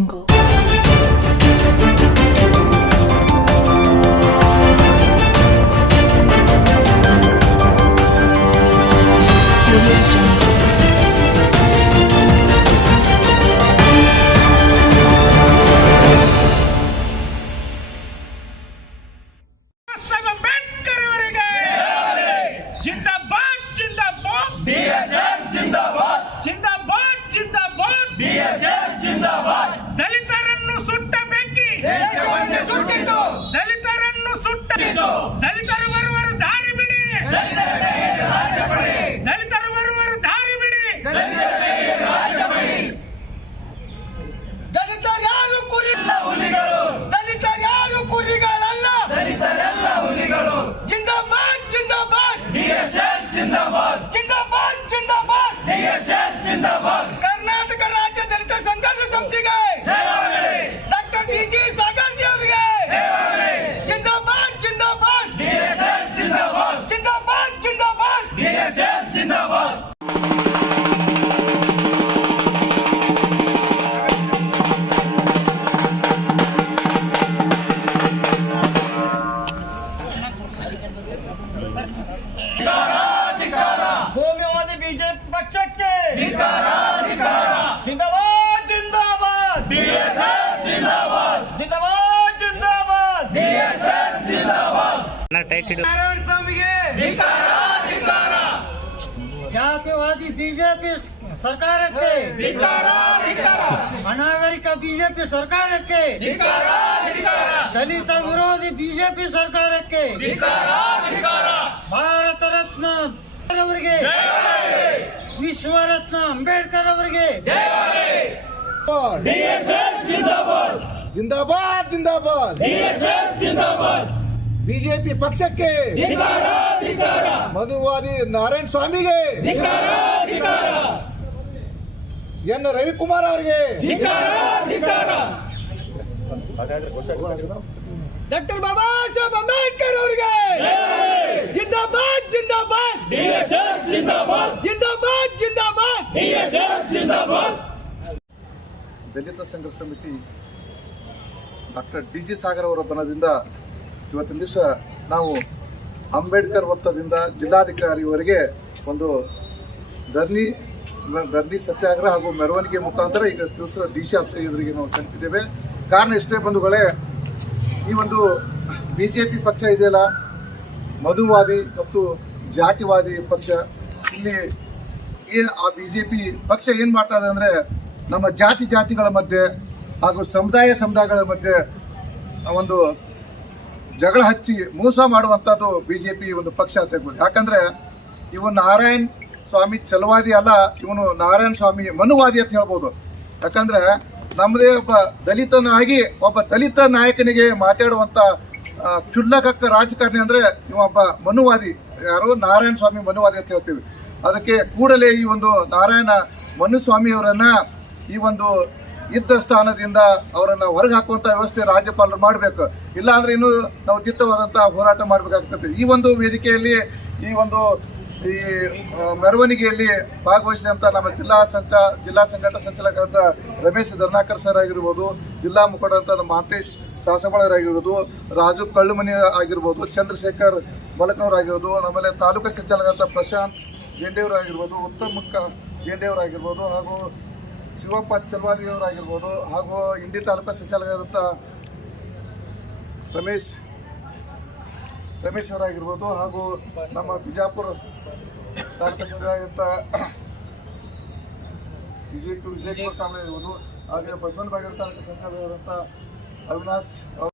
Jungle. Go. ಜಿಂದಾಬಾದ್ DSS ಜಿಂದಾಬಾದ್ ಧಿಕಾರ ಭೂಮಿವಾದಿ ಬಿಜೆಪಿ ಪಕ್ಷಕ್ಕೆ ಧಿಕಾರ ಧಿಕಾರ ಜಿಂದಾಬಾದ್ ಜಿಂದಾಬಾದ್ ಡಿಎಸ್ಎಸ್ ಜಿಂದಾಬಾದ್ ಜಿಂದಾಬಾದ್ ಜಿಂದಾಬಾದ್ ಡಿಎಸ್ಎಸ್ ಧಿಕಾರ ಧಿಕಾರ ಜಾತಿವಾದಿ ಬಿಜೆಪಿ ಸರ್ಕಾರಕ್ಕೆ. ಧಿಕಾರ ಧಿಕಾರ ಅನಾಗರಿಕ ಬಿಜೆಪಿ ಸರ್ಕಾರಕ್ಕೆ. ಧಿಕಾರ ಧಿಕಾರ ದಲಿತ ವಿರೋಧಿ ಬಿಜೆಪಿ ಸರ್ಕಾರಕ್ಕೆ. ಧಿಕಾರ ಧಿಕಾರ ಭಾರತ ರತ್ನ ಅವರಿಗೆ. ವಿಶ್ವರತ್ನ ಅಂಬೇಡ್ಕರ್ ಅವರಿಗೆ. ಜಿಂದಾಬಾದ್. ಜಿಂದಾಬಾದ್ ಜಿಂದಾಬಾದ್. ಜಿಂದಾಬಾದ್. ಬಿಜೆಪಿ ಪಕ್ಷಕ್ಕೆ ಧಿಕಾರ ಧಿಕಾರ ಮಧುವಾದಿ ನಾರಾಯಣ ಸ್ವಾಮಿಗೆ ಧಿಕಾರ ಧಿಕಾರ ಎನ್ ರವಿಕುಮಾರ್ ಅವರಿಗೆ ಧಿಕಾರ ಧಿಕಾರ ಡಾಕ್ಟರ್ ಬಾಬಾ ಸಾಹೇಬ್ ಅಂಬೇಡ್ಕರ್ ಅವರಿಗೆ. ಜಿಂದಾಬಾದ್ ಜಿಂದಾಬಾದ್. ಜಿಂದಾಬಾದ್. ಜಿಂದಾಬಾದ್ ಜಿಂದಾಬಾದ್. ಜಿಂದಾಬಾದ್. ದಲಿತ ಸಂಘರ್ಷ ಸಮಿತಿ ಡಾಕ್ಟರ್ ಡಿ ಜಿ ಸಾಗರ್ ಅವರ ಬನದಿಂದ ಇವತ್ತಿನ ದಿವಸ ನಾವು ಅಂಬೇಡ್ಕರ್ ವೃತ್ತದಿಂದ ಜಿಲ್ಲಾಧಿಕಾರಿವರೆಗೆ ಒಂದು ಧರಣಿ ಧರಣಿ ಸತ್ಯಾಗ್ರಹ ಹಾಗೂ ಮೆರವಣಿಗೆ ಮುಖಾಂತರ ಈಗ ದಿವಸ ಡಿ ಸಿ ಆಫೀಸ್ ಇವರಿಗೆ ನಾವು ತಲುಪಿದ್ದೇವೆ. ಕಾರಣ ಇಷ್ಟೇ ಬಂಧುಗಳೇ, ಈ ಒಂದು ಬಿ ಜೆ ಪಿ ಪಕ್ಷ ಇದೆಯಲ್ಲ, ಮಧುವಾದಿ ಮತ್ತು ಜಾತಿವಾದಿ ಪಕ್ಷ, ಇಲ್ಲಿ ಏನು ಆ ಬಿ ಜೆ ಪಿ ಪಕ್ಷ ಏನು ಮಾಡ್ತಾ ಇದೆ ಅಂದರೆ ನಮ್ಮ ಜಾತಿ ಜಾತಿಗಳ ಮಧ್ಯೆ ಹಾಗೂ ಸಮುದಾಯ ಸಮುದಾಯಗಳ ಮಧ್ಯೆ ಒಂದು ಜಗಳ ಹಚ್ಚಿ ಮೋಸ ಮಾಡುವಂಥದ್ದು ಬಿ ಜೆ ಪಿ ಒಂದು ಪಕ್ಷ ಅಂತ ಹೇಳ್ಬೋದು. ಯಾಕಂದರೆ ಇವನು ನಾರಾಯಣ್ ಸ್ವಾಮಿ ಛಲವಾದಿ ಅಲ್ಲ, ಇವನು ನಾರಾಯಣ ಸ್ವಾಮಿ ಮನುವಾದಿ ಅಂತ ಹೇಳ್ಬೋದು. ಯಾಕಂದ್ರೆ ನಮ್ಮದೇ ಒಬ್ಬ ದಲಿತನಾಗಿ ಒಬ್ಬ ದಲಿತ ನಾಯಕನಿಗೆ ಮಾತಾಡುವಂಥ ಚುಲ್ಲಕಕ್ಕ ರಾಜಕಾರಣಿ ಅಂದರೆ ಇವೊಬ್ಬ ಮನುವಾದಿ. ಯಾರು? ನಾರಾಯಣ ಸ್ವಾಮಿ ಮನುವಾದಿ ಅಂತ ಹೇಳ್ತೀವಿ. ಅದಕ್ಕೆ ಕೂಡಲೇ ಈ ಒಂದು ನಾರಾಯಣ ಮನುಸ್ವಾಮಿಯವರನ್ನ ಈ ಒಂದು ಇದ್ದ ಸ್ಥಾನದಿಂದ ಅವರನ್ನು ಹೊರಗೆ ಹಾಕುವಂಥ ವ್ಯವಸ್ಥೆ ರಾಜ್ಯಪಾಲರು ಮಾಡಬೇಕು. ಇಲ್ಲ ಇನ್ನೂ ನಾವು ದಿಟ್ಟವಾದಂಥ ಹೋರಾಟ ಮಾಡಬೇಕಾಗ್ತದೆ. ಈ ಒಂದು ವೇದಿಕೆಯಲ್ಲಿ, ಈ ಒಂದು, ಈ ಮೆರವಣಿಗೆಯಲ್ಲಿ ಭಾಗವಹಿಸಿದಂತ ನಮ್ಮ ಜಿಲ್ಲಾ ಸಂಚ, ಜಿಲ್ಲಾ ಸಂಘಟನಾ ಸಂಚಾಲಕರಾದ ರಮೇಶ್ ಧರ್ನಾಕರ್ ಸರ್ ಆಗಿರ್ಬೋದು, ಜಿಲ್ಲಾ ಮುಖಂಡರಂತ ನಮ್ಮ ಮಹಂತೇಶ್ ಸಾಸಬಳರಾಗಿರ್ಬೋದು ರಾಜು ಕಳ್ಳುಮನಿ ಆಗಿರ್ಬೋದು, ಚಂದ್ರಶೇಖರ್ ಮಲಕ್ನವ್ರು ಆಗಿರ್ಬೋದು ಆಮೇಲೆ ತಾಲೂಕು ಸಂಚಾಲಕರಂತ ಪ್ರಶಾಂತ್ ಜೆಂಡೆಯವರು ಆಗಿರ್ಬೋದು ಉತ್ತಮ ಜೆಂಡೆಯವರು ಆಗಿರ್ಬೋದು ಹಾಗೂ ಶಿವಪ್ಪ ಚಲ್ವಾರಿಯವರಾಗಿರ್ಬೋದು ಹಾಗೂ ಇಂಡಿ ತಾಲೂಕು ಸಂಚಾಲಕರಾದಂಥ ರಮೇಶ್ ರಮೇಶ್ ಅವರಾಗಿರ್ಬೋದು ಹಾಗೂ ನಮ್ಮ ಬಿಜಾಪುರ ತಾಲೂಕು ಸಂಚಾಲಕರಾದಂಥ ವಿಜಯಪುರ ವಿಜಯಕುಮಾರ್ ಕಾಂಬ್ಳೆ ಇರ್ಬೋದು ಹಾಗೆ ಬಸವನ ಬಾಗಿಲು ತಾಲೂಕು ಸಂಚಾಲಕರಾದಂಥ ಅವಿನಾಶ್